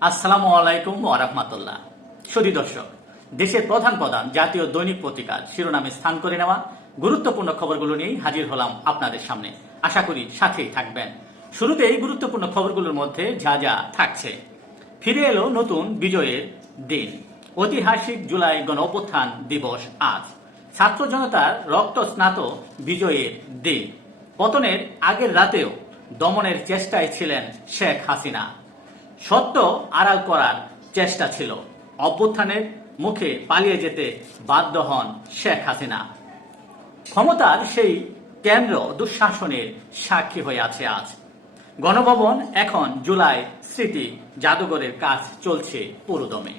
আসসালামু আলাইকুম ওরহমাতুল্লাহ সুদী দর্শক, দেশের প্রধান প্রধান জাতীয় দৈনিক পত্রিকার শিরোনামে স্থান করে নেওয়া গুরুত্বপূর্ণ খবরগুলো নিয়েই হাজির হলাম আপনাদের সামনে। আশা করি সাথেই থাকবেন। শুরুতেই গুরুত্বপূর্ণ খবরগুলোর মধ্যে যা যা থাকছে। ফিরে এলো নতুন বিজয়ের দিন। ঐতিহাসিক জুলাই গণ দিবস আজ। ছাত্র জনতার রক্ত স্নাত বিজয়ের দিন। পতনের আগের রাতেও দমনের চেষ্টায় ছিলেন শেখ হাসিনা। সত্য আড়াল করার চেষ্টা ছিল। অভ্যুত্থানের মুখে পালিয়ে যেতে বাধ্য হন শেখ হাসিনা। ক্ষমতার সেই কেন্দ্র দুঃশাসনের সাক্ষী হয়ে আছে আজ। গণভবন এখন জুলাই স্মৃতি জাদুঘরের কাজ চলছে পুরোদমে।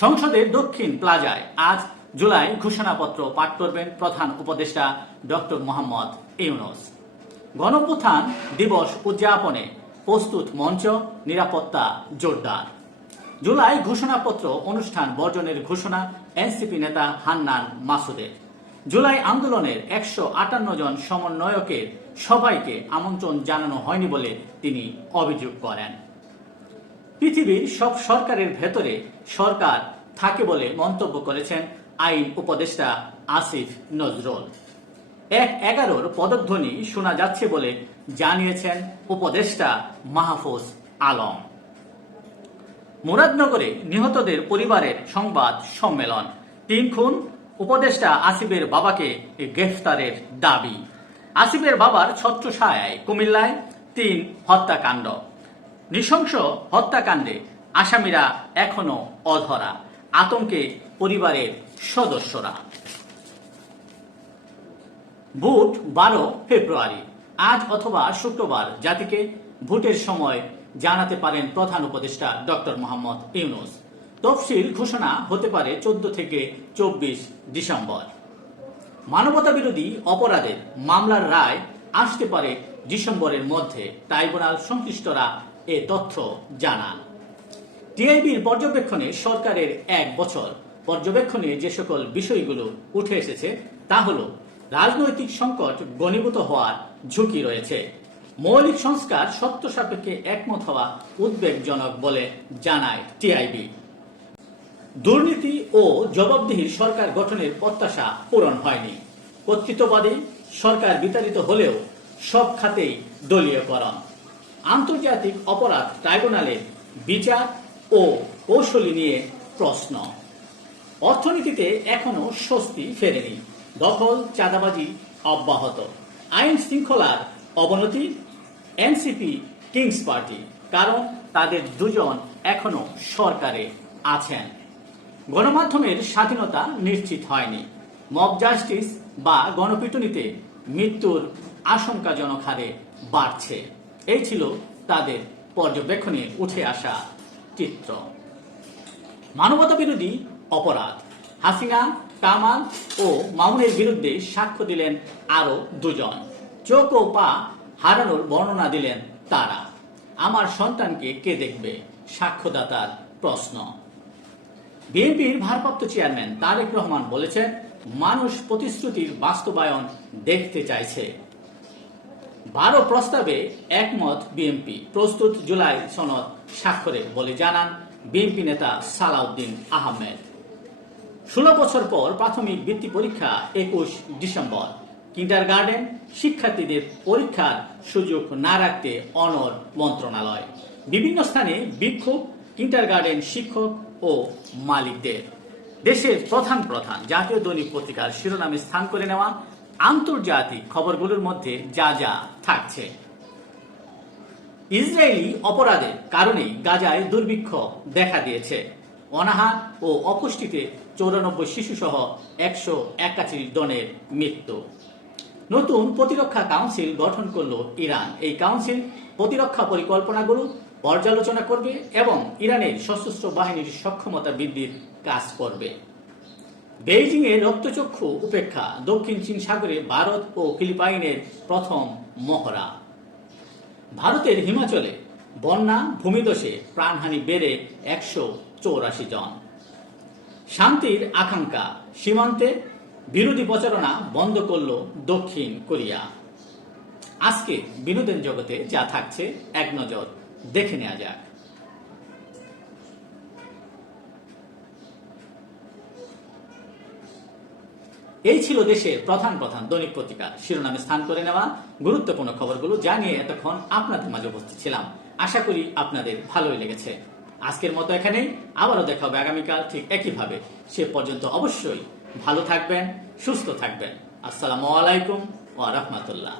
সংসদের দক্ষিণ প্লাজায় আজ জুলাই ঘোষণাপত্র পাঠ করবেন প্রধান উপদেষ্টা ডক্টর মোহাম্মদ ইউনুস। গণপ্রথান দিবস উদযাপনে প্রস্তুত মঞ্চ, নিরাপত্তা, জোরদার। জুলাই ঘোষণাপত্র অনুষ্ঠান বর্জনের ঘোষণা এনসিপি নেতা হান্নান মাসুদের জুলাই আন্দোলনের একশো আটান্ন জন সমন্বয়কের সবাইকে আমন্ত্রণ জানানো হয়নি বলে তিনি অভিযোগ করেন। পৃথিবীর সব সরকারের ভেতরে সরকার থাকে বলে মন্তব্য করেছেন আইন উপদেষ্টা আসিফ নজরুল। এক এগারোর পদধ্বনি শোনা যাচ্ছে বলে জানিয়েছেন উপদেষ্টা মাহফুজ আলম। মুরাদনগরে নিহতদের পরিবারের সংবাদ সম্মেলন। তিন খুন উপদেষ্টা আসিফের বাবাকে গ্রেফতারের দাবি। আসিফের বাবার ছত্রছায়ায় কুমিল্লায় তিন হত্যাকাণ্ড। নৃশংস হত্যাকাণ্ডে আসামিরা এখনও অধরা। আতঙ্কে পরিবারের সদস্যরা। ভোট বারো ফেব্রুয়ারি, আজ অথবা শুক্রবার জাতিকে ভোটের সময় জানাতে পারেন প্রধান উপদেষ্টা ডক্টর মোহাম্মদ ইউনুস। তফসিল ঘোষণা হতে পারে চোদ্দ থেকে চব্বিশ ডিসেম্বর। মানবতা বিরোধী অপরাধের মামলার রায় আসতে পারে ডিসেম্বরের মধ্যে। ট্রাইব্যুনাল সংশ্লিষ্টরা এ তথ্য জানান। টিআইবির পর্যবেক্ষণে সরকারের এক বছর। পর্যবেক্ষণে যে সকল বিষয়গুলো উঠে এসেছে, তা হল রাজনৈতিক সংকট ঘনীভূত হওয়ার ঝুঁকি রয়েছে। মৌলিক সংস্কার সত্য সাপেক্ষে একমত হওয়া উদ্বেগজনক বলে জানায় টিআইবি। দুর্নীতি ও জবাবদিহির সরকার গঠনের প্রত্যাশা পূরণ হয়নি। কর্তৃত্ববাদী সরকার বিতাড়িত হলেও সব খাতেই দলীয়করণ। আন্তর্জাতিক অপরাধ ট্রাইব্যুনালের বিচার ও কৌশলী নিয়ে প্রশ্ন। অর্থনীতিতে এখনও স্বস্তি ফেরেনি। দখল, চাঁদাবাজি অব্যাহত। আইন শৃঙ্খলার অবনতি, এনসিপি, কিংস পার্টি, কারণ তাদের দুজন এখনও সরকারে আছেন। গণমাধ্যমের স্বাধীনতা নিশ্চিত হয়নি। মব জাস্টিস বা গণপিটুনিতে মৃত্যুর আশঙ্কাজনক হারে বাড়ছে। এই ছিল তাদের পর্যবেক্ষণে উঠে আসা চিত্র। মানবতা বিরোধী অপরাধ। হাসিনা কামাল ও মামুনের বিরুদ্ধে সাক্ষ্য দিলেন আরও দুজন। চোখ ও পা হারানোর বর্ণনা দিলেন তারা। আমার সন্তানকে কে দেখবে? সাক্ষ্যদাতার প্রশ্ন। বিএনপির ভারপ্রাপ্ত চেয়ারম্যান তারেক রহমান বলেছেন, মানুষ প্রতিশ্রুতির বাস্তবায়ন দেখতে চাইছে। বারো প্রস্তাবে একমত বিএনপি। প্রস্তুত জুলাই সনদ স্বাক্ষরে বলে জানান বিএনপি নেতা সালাউদ্দিন আহমেদ। ষোলো বছর পর প্রাথমিক বৃত্তি পরীক্ষা একুশ ডিসেম্বর। কিন্ডার গার্ডেন শিক্ষার্থীদের পরীক্ষার সুযোগ না রাখতে অনর মন্ত্রণালয়। বিভিন্ন স্থানে বিক্ষোভ কিন্ডার গার্ডেন শিক্ষক ও মালিকদের। দেশের প্রধান প্রধান জাতীয় দৈনিক পত্রিকার শিরোনামে স্থান করে নেওয়া আন্তর্জাতিক খবরগুলোর মধ্যে যা যা থাকছে। ইসরায়েলি অপরাধের কারণেই গাজায় দুর্ভিক্ষ দেখা দিয়েছে। অনাহার ও অপুষ্টিতে চৌরানব্বই শিশু সহ একশো একাশি জনের মৃত্যু। নতুন প্রতিরক্ষা কাউন্সিল গঠন করল ইরান। এই কাউন্সিল প্রতিরক্ষা পরিকল্পনাগুলো পর্যালোচনা করবে এবং ইরানের সশস্ত্র বাহিনীর সক্ষমতা বৃদ্ধির কাজ করবে। বেইজিং এর রক্তচক্ষু উপেক্ষা দক্ষিণ চীন সাগরে ভারত ও ফিলিপাইনের প্রথম মহড়া। ভারতের হিমাচলে বন্যা ভূমিদশে প্রাণহানি বেড়ে একশো চৌরাশি জন। শান্তির আকাঙ্ক্ষা, সীমান্তে বিরোধী প্রচারণা বন্ধ করল দক্ষিণ কোরিয়া। আজকে বিনোদন জগতে যা থাকছে, এক নজর দেখে নেওয়া যাক। এই ছিল দেশের প্রধান প্রধান দৈনিক পত্রিকা। শিরোনামে স্থান করে নেওয়া গুরুত্বপূর্ণ খবরগুলো জানিয়ে এতক্ষণ আপনাদের মাঝে উপস্থিত ছিলাম। আশা করি আপনাদের ভালোই লেগেছে। আজকের মতো এখানেই। আবারও দেখা হবে আগামীকাল ঠিক একইভাবে। সে পর্যন্ত অবশ্যই ভালো থাকবেন, সুস্থ থাকবেন। আসসালামু আলাইকুম ওয়া রাহমাতুল্লাহ।